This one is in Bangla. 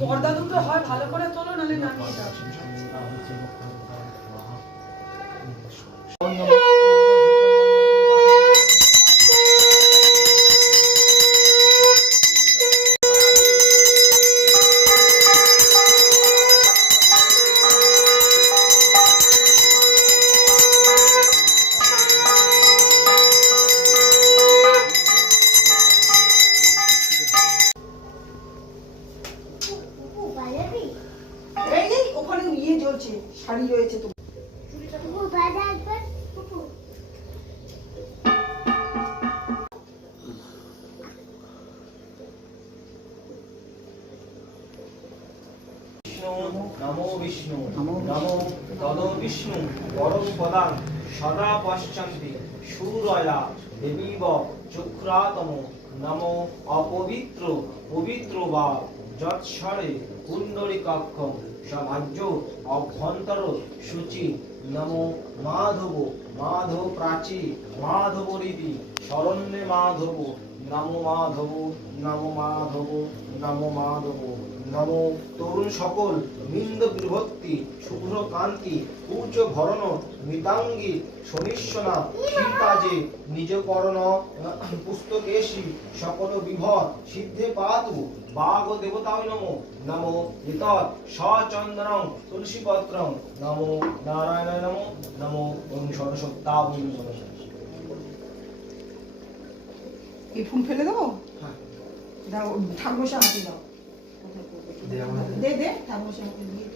পর্দা দুটো হয় ভালো করে তোলো, নালে নামিয়ে দাও। ওখানে ইয়ে জ্বলছে, শাড়ি রয়েছে তো। নমো বিষ্ণু নমো তদো বিষ্ণু পরম পদাং সদা পশ্যন্তি সুরয়া দেবীব চক্রাতম নমো অপবিত্র পবিত্র বা যৎসরে কুণ্ডলিকাক্ষম সভাজ্য অভ্যন্তর শুচি নমো মাধব মাধব প্রাচী মাধব রীতি শরণ্যে মাধব নমো মাধব নমো মাধব নমো মাধব নমো তরুণ সকল মিন্দ বিভক্তি শুভ্র কান্তি উচ্চ ভরণ মৃতাঙ্গী শনিশ্বনা সীতাজে নিজ করণ পুস্তকেশী সকল বিভর সিদ্ধে পাতু বাগ দেবতায় নমো নমো এতৎ সচন্দনং তুলসীপত্রং নমো নারায়ণায় নমো নমো ওম সরস্বত্যায় নমঃ। এই ফুল ফেলে দেবো? হ্যাঁ দাও, ঠাকুরমশাই হাতে দাও। দে দে ঠাকুরমশাই হাতে দিয়ে।